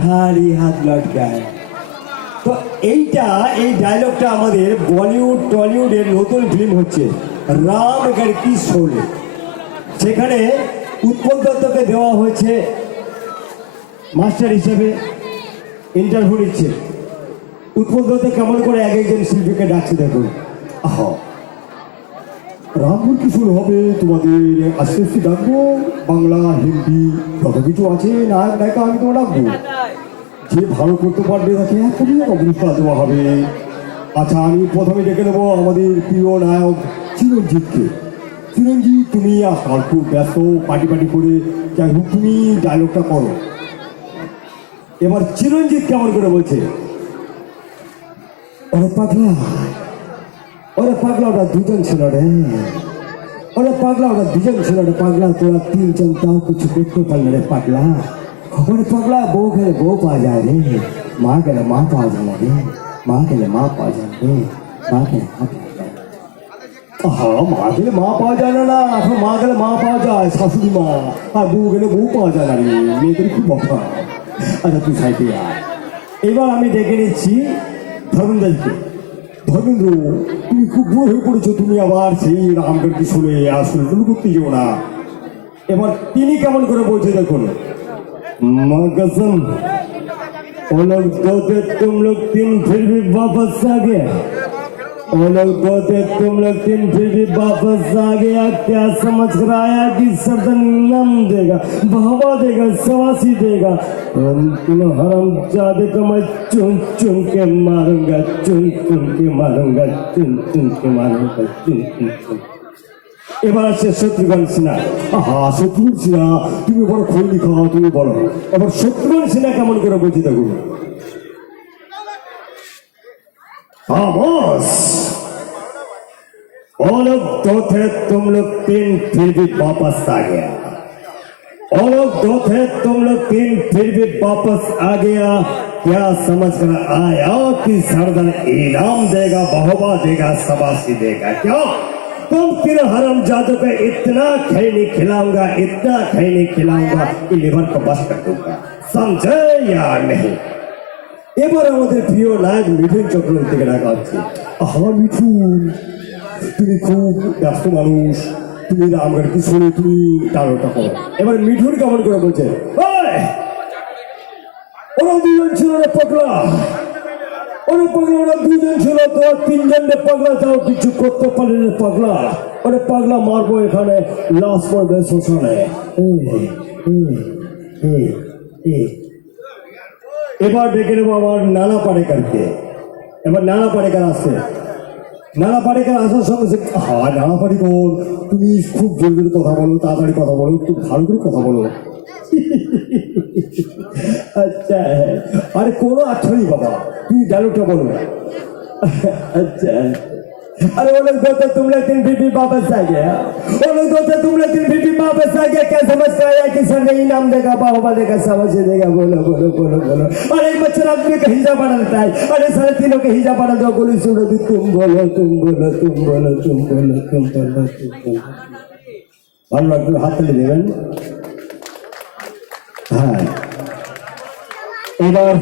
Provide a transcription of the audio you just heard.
খালি হাত লটকায়। তো এইটা এই ডায়লগটা আমাদের বলিউড টলিউডের নতুন ফিল্ম হচ্ছে রাম গড়কি শোলে, সেখানে উৎপল দত্তকে দেওয়া হয়েছে মাস্টার হিসেবে, ইন্টারভিউ নিচ্ছে। উৎপল দত্ত কেমন করে এক একজন শিল্পীকে ডাকছে দেখুন। রামপুর কিশোর হবে তোমাদের আস্তে আস্তে ডাকবো, বাংলা হিন্দি যত কিছু আছে নায়ক নায়িকা আমি তোমার ডাকবো, যে ভালো করতে পারবে তাকে এখনই অবস্থা দেওয়া হবে। আচ্ছা, আমি প্রথমে ডেকে নেবো আমাদের প্রিয় নায়ক চিরঞ্জিতকে। চিরঞ্জিত, তুমি আজকাল খুব ব্যস্ত, পার্টি পার্টি করে, যাই হোক তুমি ডায়লগটা করো। এবার চিরঞ্জিত কেমন করে বলছে, ওরে পাগলা, ওরে পাগলা, ওরা দুজন ছিল রে, ওরে পাগলা, ওরা দুজন ছিল রে পাগলা, তোরা তিনজন তাও কিছু করতে পারলে রে পাগলা। ওরে পাগলা, বউ গেলে বউ পাওয়া যায় রে, মা গেলে মা পাওয়া যায় না রে, মা গেলে মা পাওয়া যায় রে, মা গেলে মা পাওয়া যায়। হ্যাঁ, মা গেলে মা পাওয়া যায় না, এখন মা গেলে মা পাওয়া যায়, শাশুড়ি মা, আর বউ গেলে বউ পাওয়া যায় না রে, মেয়েদের খুব বকা। আচ্ছা তুই সাইডে আয়। এবার আমি ডেকে নিচ্ছি ধর্মেন্দ্রকে। ধর্মেন্দ্র, তুমি খুব বুড়ো হয়ে পড়েছো, তুমি আবার সেই রামগড়কি শুনে আসলে তুমি করতে যাও না। এবার তিনি কেমন করে বলছে দেখুন, माँ कसम वो लोग दो थे तुम लोग तीन फिर भी वापस आ गए, वो लोग दो थे तुम लोग तीन फिर भी वापस आ गया। क्या समझ कर आया कि सरदन नाम देगा, भावा देगा, सवासी देगा, तुम हरम जादे को मैं चुन चुन के मारूंगा, चुन चुन के मारूंगा, चुन चुन के मारूंगा, चुन चुन के। এবার আসছে শত্রুঘ্ন সিনহা। শত্রুঘ্ন সিনহা, তুমি বড় খৈনি খাও, তুমি বলো। এবার শত্রুঘ্ন সিনহা কেমন করে বলছি দেখুন, बॉस वो लोग दो थे तुम लोग तीन फिर भी वापस आ गया, वो लोग दो थे तुम लोग तीन फिर भी वापस आ गया। क्या समझ कर आया कि सरदार इनाम देगा, बहुबा देगा, सबासी देगा। क्या तुम फिर हरम जादू को इतना खैनी खिलाऊंगा, इतना खैनी खिलाऊंगा कि लिवर को बस कर दूंगा, समझे या नहीं। এবার আমাদের প্রিয় নায়ক মিঠুন চক্রবর্তীকে ডাকা হচ্ছে। মিঠুন, তুমি খুব ব্যস্ত মানুষ, তুমি রামগড়কি শুনে তুমি ডায়লগটা করো। এবার মিঠুন কেমন করে বলছে, ওরা দুজন ছিল রে পাগলা, ওরে পাগলা, ওরা দুজন ছিল, তোর তিনজন রে পাগলা, তাও কিছু করতে পারলে রে পাগলা। ওরে পাগলা, মারবো এখানে, লাশ পড়বে শ্মশানে। এবার ডেকে নেবো আমার নানা পাটেকারকে। এবার নানা পাটেকার আসছে। নানা পাটেকার আসার সঙ্গে নানা পাটেকর, তুমি খুব জলদি কথা বলো, তাড়াতাড়ি কথা বলো, একটু ভালো করে কথা বলো। আচ্ছা, আরে কোনো আচ্ছা নেই বাবা, তুমি ডায়লগটা বলো। अच्छा, अरे वो लोग दो थे तुम लोग तीन फिर भी वापस आ गया, वो लोग दो थे तुम लोग तीन फिर भी वापस आ गया। क्या समझ कर आया कि सर नहीं नाम देगा, बाहुबा देगा, समझ देगा। बोलो बोलो बोलो बोलो। अरे बच्चा आदमी का हिजा बना लेता है, अरे सारे तीनों के हिजा बना दो, गोली सुनो दी, तुम बोलो तुम बोलो तुम बोलो तुम बोलो तुम बोलो तुम बोलो। ভালো লাগবে, হাত তুলে দেবেন। হ্যাঁ, এবার